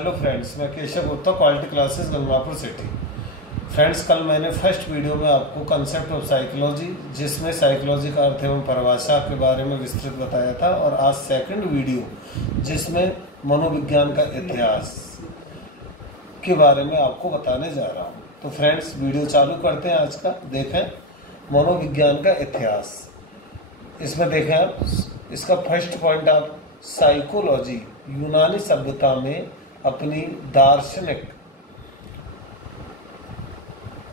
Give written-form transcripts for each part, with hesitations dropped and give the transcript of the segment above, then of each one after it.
Hello friends, मैं Keshav Gupta, quality classes Gangapur city. Friends, कल मैंने फर्स्ट वीडियो में आपको कंसेप्ट ऑफ साइकोलॉजी, जिसमें साइकोलॉजी का अर्थ एवं परिभाषा के बारे में विस्तृत बताया था, और आज सेकंड वीडियो जिसमें मनोविज्ञान का इतिहास के बारे में आपको बताने जा रहा हूँ। तो फ्रेंड्स, वीडियो चालू करते हैं आज का। देखें मनोविज्ञान का इतिहास। इसमें देखें आप, इसका फर्स्ट पॉइंट आप साइकोलॉजी यूनानी सभ्यता में अपनी दार्शनिक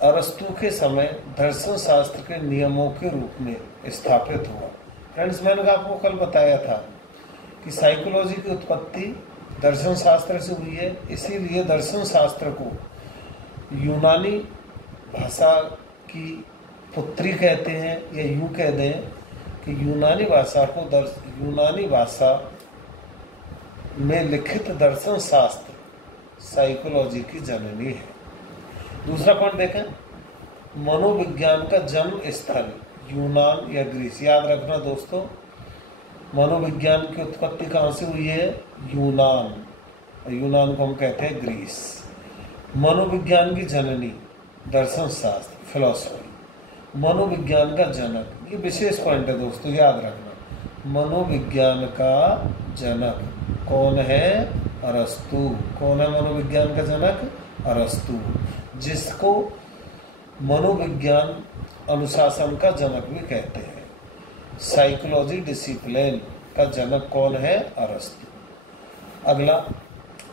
अरस्तु के समय दर्शन शास्त्र के नियमों के रूप में स्थापित हुआ। फ्रेंड्स, मैंने आपको कल बताया था कि साइकोलॉजी की उत्पत्ति दर्शन शास्त्र से हुई है, इसीलिए दर्शन शास्त्र को यूनानी भाषा की पुत्री कहते हैं, या यूं कह दें कि यूनानी भाषा में लिखित दर्शन शास्त्र साइकोलॉजी की जननी है। दूसरा पॉइंट देखें, मनोविज्ञान का जन्म स्थल यूनान या ग्रीस। याद रखना दोस्तों, मनोविज्ञान की उत्पत्ति कहाँ से हुई है? यूनान। यूनान को हम कहते हैं ग्रीस। मनोविज्ञान की जननी दर्शन शास्त्र, फिलॉसफी। मनोविज्ञान का जनक, ये विशेष पॉइंट है दोस्तों, याद रखना। मनोविज्ञान का जनक कौन है? अरस्तु। कौन है मनोविज्ञान का जनक? अरस्तु, जिसको मनोविज्ञान अनुशासन का जनक भी कहते हैं। साइकोलॉजी डिसिप्लिन का जनक कौन है? अरस्तु। अगला,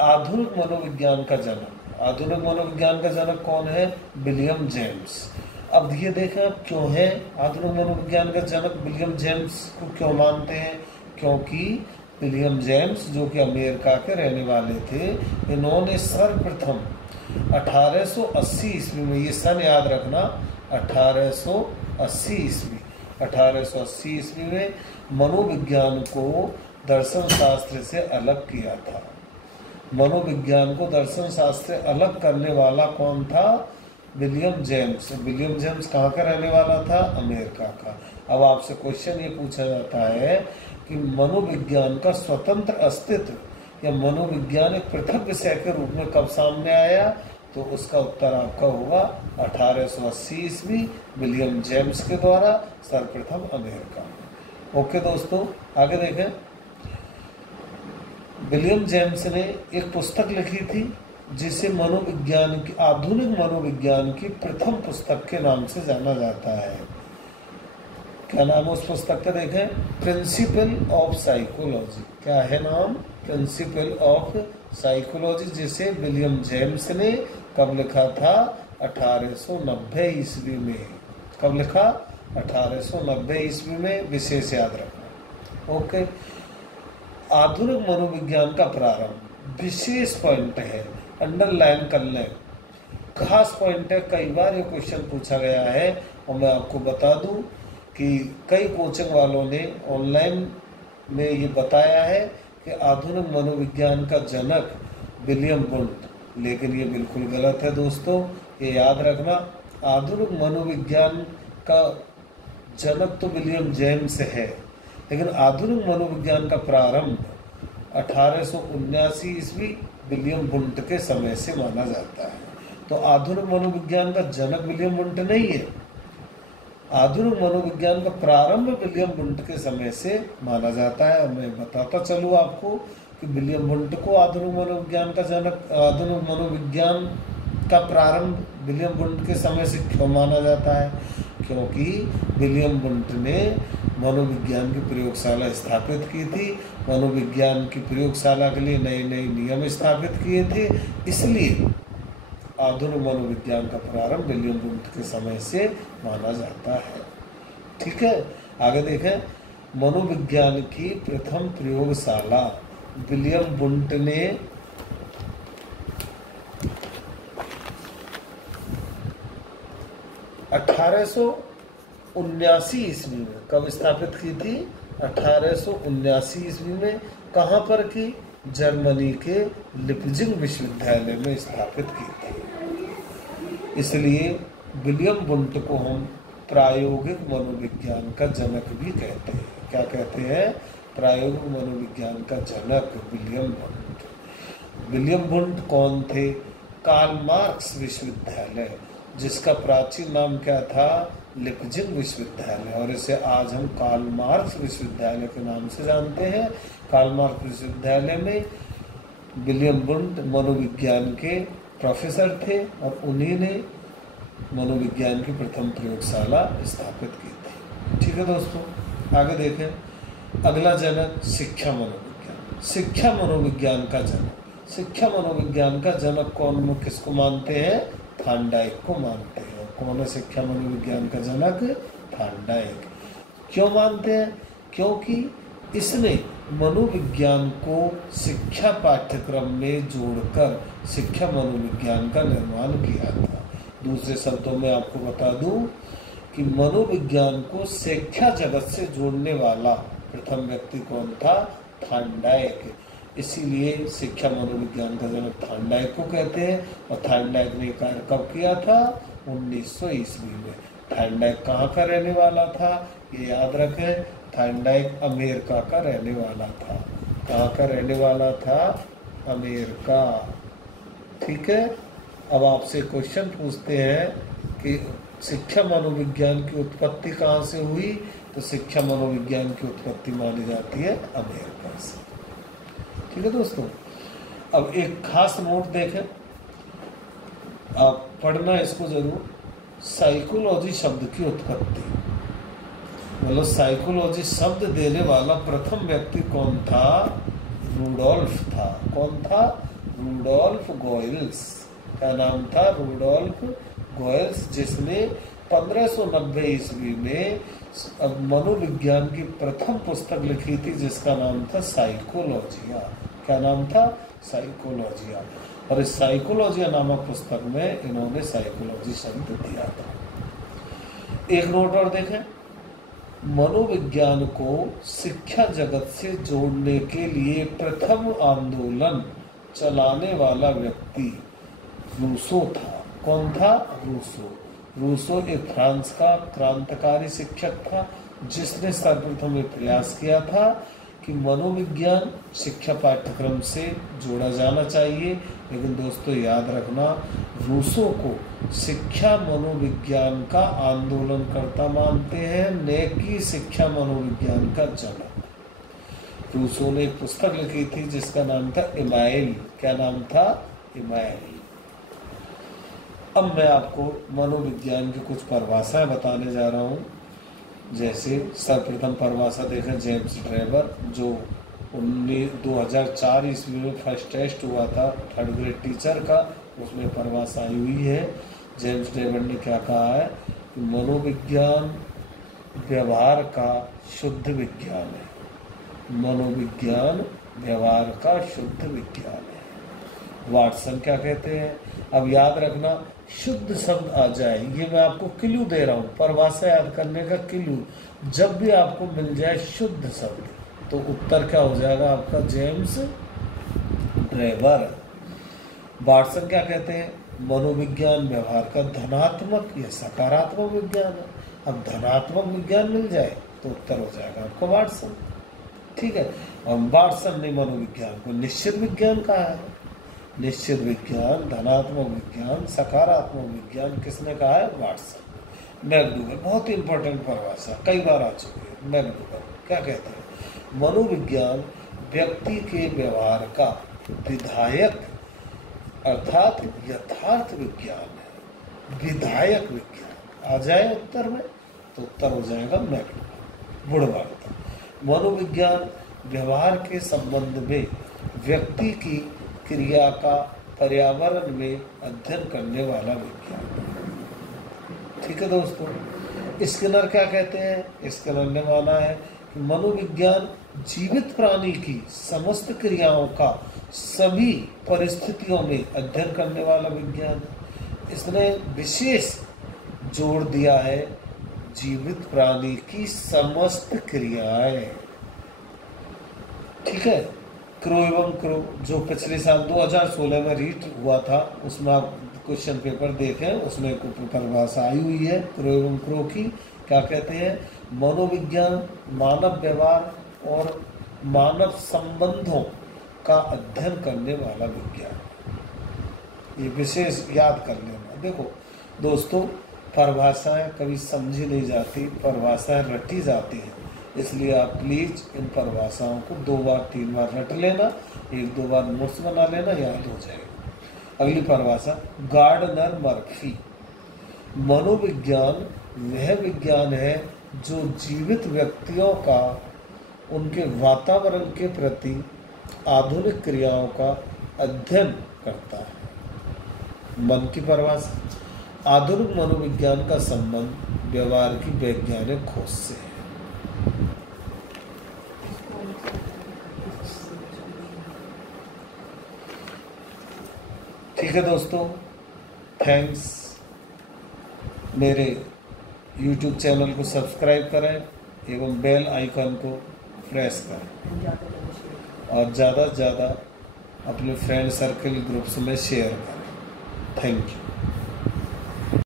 आधुनिक मनोविज्ञान का जनक। आधुनिक मनोविज्ञान का जनक कौन है? William James. अब ये देखें आप, क्यों है आधुनिक मनोविज्ञान का जनक विलियम जेम्स को क्यों मानते हैं? क्योंकि विलियम जेम्स, जो कि अमेरिका के रहने वाले थे, इन्होंने सर्वप्रथम 1880 ईस्वी में, ये सन याद रखना, 1880 ईस्वी 1880 ईस्वी में मनोविज्ञान को दर्शन शास्त्र से अलग किया था। मनोविज्ञान को दर्शन शास्त्र से अलग करने वाला कौन था? William James. विलियम जेम्स कहाँ का रहने वाला था? अमेरिका का। अब आपसे क्वेश्चन ये पूछा जाता है कि मनोविज्ञान का स्वतंत्र अस्तित्व या मनोविज्ञान एक पृथक विषय के रूप में कब सामने आया? तो उसका उत्तर आपका होगा 1880 ईस्वी विलियम जेम्स के द्वारा, सर्वप्रथम अमेरिका में। ओके दोस्तों, आगे देखें। विलियम जेम्स ने एक पुस्तक लिखी थी जिसे मनोविज्ञान की, आधुनिक मनोविज्ञान की प्रथम पुस्तक के नाम से जाना जाता है। क्या नाम है उस पुस्तक का? देखें, प्रिंसिपल ऑफ साइकोलॉजी। क्या है नाम? प्रिंसिपल ऑफ साइकोलॉजी, जिसे विलियम जेम्स ने कब लिखा था? 1890 ईस्वी में। कब लिखा? 1890 ईस्वी में। विशेष याद रखना। ओके, आधुनिक मनोविज्ञान का प्रारंभ विशेष पॉइंट है, अंडरलाइन कर लें, खास पॉइंट है। कई बार ये क्वेश्चन पूछा गया है, और मैं आपको बता दूं कि कई कोचिंग वालों ने ऑनलाइन में ये बताया है कि आधुनिक मनोविज्ञान का जनक विलियम वुंट, लेकिन ये बिल्कुल गलत है दोस्तों। ये याद रखना, आधुनिक मनोविज्ञान का जनक तो विलियम जेम्स है, लेकिन आधुनिक मनोविज्ञान का प्रारंभ 1879 ईस्वी विलियम वुंट के समय से माना जाता है। तो आधुनिक मनोविज्ञान का जनक विलियम वुंट नहीं है, आधुनिक मनोविज्ञान का प्रारंभ विलियम वुंट के समय से माना जाता है। और मैं बताता चलूँ आपको कि विलियम वुंट को आधुनिक मनोविज्ञान का जनक, आधुनिक मनोविज्ञान का प्रारंभ विलियम वुंट के समय से क्यों माना जाता है? क्योंकि विलियम वुंट ने मनोविज्ञान की प्रयोगशाला स्थापित की थी, मनोविज्ञान की प्रयोगशाला के लिए नए नए नियम स्थापित किए थे, इसलिए आधुनिक मनोविज्ञान का प्रारंभ विलियम वुंट के समय से माना जाता है। ठीक है, आगे देखें। मनोविज्ञान की प्रथम प्रयोगशाला विलियम वुंट ने 1879 ईस्वी में कब स्थापित की थी? 1879 ईस्वी में। कहाँ पर की? जर्मनी के लिप्जिग विश्वविद्यालय में स्थापित की थी। इसलिए विलियम वुंट को हम प्रायोगिक मनोविज्ञान का जनक भी कहते हैं। क्या कहते हैं? प्रायोगिक मनोविज्ञान का जनक विलियम वुंट। विलियम वुंट कौन थे? कार्ल मार्क्स विश्वविद्यालय, जिसका प्राचीन नाम क्या था? लिपजिग विश्वविद्यालय, और इसे आज हम कार्ल मार्क्स विश्वविद्यालय के नाम से जानते हैं। कार्ल मार्क्स विश्वविद्यालय में विलियम वुंट मनोविज्ञान के प्रोफेसर थे और उन्हीं ने मनोविज्ञान की प्रथम प्रयोगशाला स्थापित की थी। ठीक है दोस्तों, आगे देखें। अगला जनक शिक्षा मनोविज्ञान। शिक्षा मनोविज्ञान का जनक, शिक्षा मनोविज्ञान का जनक कौन, किसको मानते हैं? थॉर्नडाइक को मानते हैं। कौन है शिक्षा मनोविज्ञान का जनक? थॉर्नडाइक। क्यों मानते हैं? क्योंकि इसने मनोविज्ञान को शिक्षा पाठ्यक्रम में जोड़कर शिक्षा मनोविज्ञान का निर्माण किया था। दूसरे शब्दों में आपको बता दूं कि मनोविज्ञान को शिक्षा जगत से जोड़ने वाला प्रथम व्यक्ति कौन था? थॉर्नडाइक। इसीलिए शिक्षा मनोविज्ञान का जनक थॉर्नडाइक को कहते हैं। और थॉर्नडाइक ने कार्य कब किया था? 1900 ईस्वी में। थॉर्नडाइक कहाँ का रहने वाला था? ये याद रखें, थॉर्नडाइक अमेरिका का रहने वाला था। कहाँ का रहने वाला था? अमेरिका। ठीक है। अब आपसे क्वेश्चन पूछते हैं कि शिक्षा मनोविज्ञान की उत्पत्ति कहाँ से हुई? तो शिक्षा मनोविज्ञान की उत्पत्ति मानी जाती है अमेरिका से। ठीक है दोस्तों, अब एक खास नोट देखें, आप पढ़ना इसको जरूर। साइकोलॉजी शब्द की उत्पत्ति, मतलब साइकोलॉजी शब्द देने वाला प्रथम व्यक्ति कौन था? रूडोल्फ था। कौन था? रूडोल्फ गॉयल्स। क्या नाम था? रूडोल्फ गॉयल्स, जिसने 1590 ईस्वी में मनोविज्ञान की प्रथम पुस्तक लिखी थी, जिसका नाम था साइकोलॉजिया। क्या नाम था? साइकोलॉजिया। और इस साइकोलॉजिया नामक पुस्तक में इन्होंने साइकोलॉजी शब्द दिया था। एक नोट और देखें, मनोविज्ञान को शिक्षा जगत से जोड़ने के लिए प्रथम आंदोलन चलाने वाला व्यक्ति रूसो था। कौन था? रूसो। रूसो एक फ्रांस का क्रांतिकारी शिक्षक था, जिसने सर्वप्रथम ये प्रयास किया था कि मनोविज्ञान शिक्षा पाठ्यक्रम से जोड़ा जाना चाहिए। लेकिन दोस्तों याद रखना, रूसो को शिक्षा मनोविज्ञान का आंदोलनकर्ता मानते हैं, न कि शिक्षा मनोविज्ञान का जनक। रूसो ने एक पुस्तक लिखी थी जिसका नाम था इमाइल। क्या नाम था? इमाइल। अब मैं आपको मनोविज्ञान की कुछ परिभाषाएं बताने जा रहा हूँ। जैसे सर्वप्रथम परिभाषा देखें, जेम्स ड्रेबर, जो 2004 ईस्वी में फर्स्ट टेस्ट हुआ था थर्ड ग्रेड टीचर का, उसमें परिभाषा आई हुई है। जेम्स ड्रेबर ने क्या कहा है कि मनोविज्ञान व्यवहार का शुद्ध विज्ञान है। मनोविज्ञान व्यवहार का शुद्ध विज्ञान है। वाटसन क्या कहते हैं? अब याद रखना, शुद्ध शब्द आ जाए, ये मैं आपको क्लू दे रहा हूँ, परिभाषा याद करने का क्लू। जब भी आपको मिल जाए शुद्ध शब्द, तो उत्तर क्या हो जाएगा आपका? James Drabble. वाटसन क्या कहते हैं? मनोविज्ञान व्यवहार का धनात्मक या सकारात्मक विज्ञान है। अब धनात्मक विज्ञान मिल जाए तो उत्तर हो जाएगा आपको वाटसन। ठीक है। और वाटसन ने मनोविज्ञान को निश्चित विज्ञान कहा है। निश्चित विज्ञान, धनात्मक विज्ञान, सकारात्मक विज्ञान किसने कहा है? वाटसन। मैकडूगल, बहुत ही इंपॉर्टेंट परिभाषा, कई बार आ चुकी है। मैकडूगल क्या कहते हैं? मनोविज्ञान व्यक्ति के व्यवहार का विधायक अर्थात यथार्थ विज्ञान है। विधायक विज्ञान आ जाए उत्तर में तो उत्तर हो जाएगा मैकडूगल। वुडवर्थ। मनोविज्ञान व्यवहार के संबंध में व्यक्ति की क्रिया का पर्यावरण में अध्ययन करने वाला विज्ञान। ठीक है दोस्तों। स्किनर क्या कहते हैं? स्किनर ने माना है कि मनोविज्ञान जीवित प्राणी की समस्त क्रियाओं का सभी परिस्थितियों में अध्ययन करने वाला विज्ञान है। इसने विशेष जोर दिया है जीवित प्राणी की समस्त क्रियाएं। ठीक है। क्रो एवं क्रो, जो पिछले साल 2016 में रीट हुआ था, उसमें आप क्वेश्चन पेपर देखें, उसमें परिभाषा आई हुई है क्रो एवं क्रो की। क्या कहते हैं? मनोविज्ञान मानव व्यवहार और मानव संबंधों का अध्ययन करने वाला विज्ञान। ये विशेष याद कर लेना। देखो दोस्तों, परिभाषाएं कभी समझी नहीं जाती, परिभाषाएं रटी जाती हैं, इसलिए आप प्लीज इन परिभाषाओं को 2 बार 3 बार रट लेना, 1-2 बार नोट्स बना लेना, याद हो जाएगा। अगली परिभाषा, गार्डनर मर्फी। मनोविज्ञान वह विज्ञान है जो जीवित व्यक्तियों का उनके वातावरण के प्रति आधुनिक क्रियाओं का अध्ययन करता है। मन की परिभाषा, आधुनिक मनोविज्ञान का संबंध व्यवहार की वैज्ञानिक खोज से है। ठीक है दोस्तों, थैंक्स। मेरे YouTube चैनल को सब्सक्राइब करें एवं बेल आइकन को प्रेस करें और ज़्यादा से ज़्यादा अपने फ्रेंड सर्कल ग्रुप्स में शेयर करें। Thank you.